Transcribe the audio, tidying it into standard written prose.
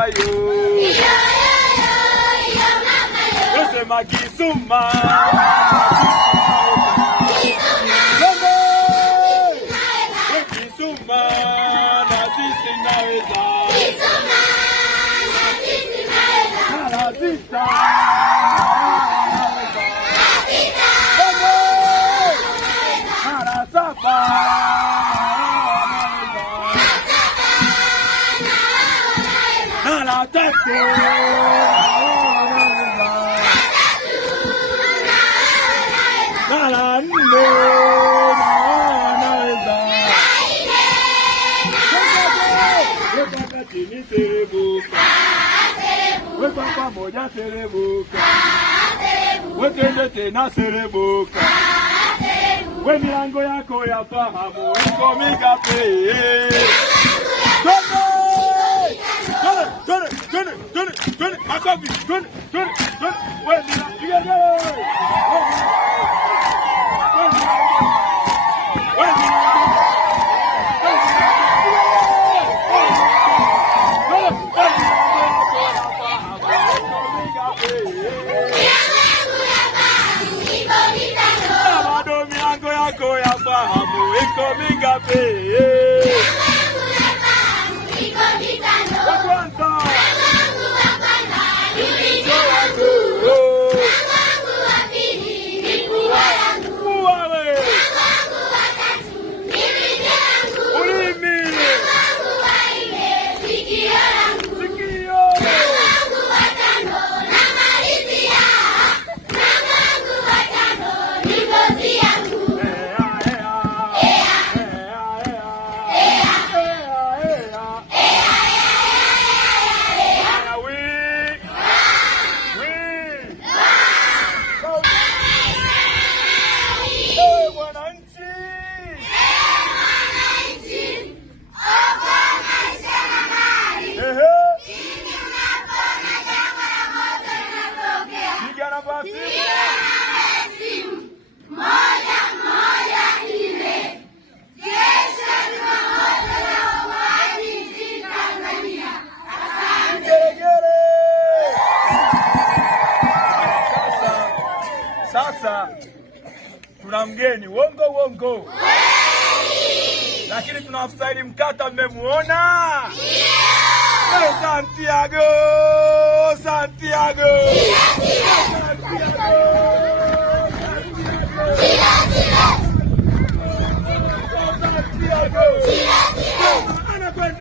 mama yo. Sema Kisuma. Kisuma na sisi naweza. Mara sita. Mara saba. Mara tatu. Mara nne. Weka pamoja serebuka, wetende tena serebuka, we milango yako ya fahamu iko Migape. Twende, makofi, twende, we milango. Iko Migape. Sasa tuna mgeni uongo, lakini tuna afisa mkata, mmemuona? Santiago. Santiago.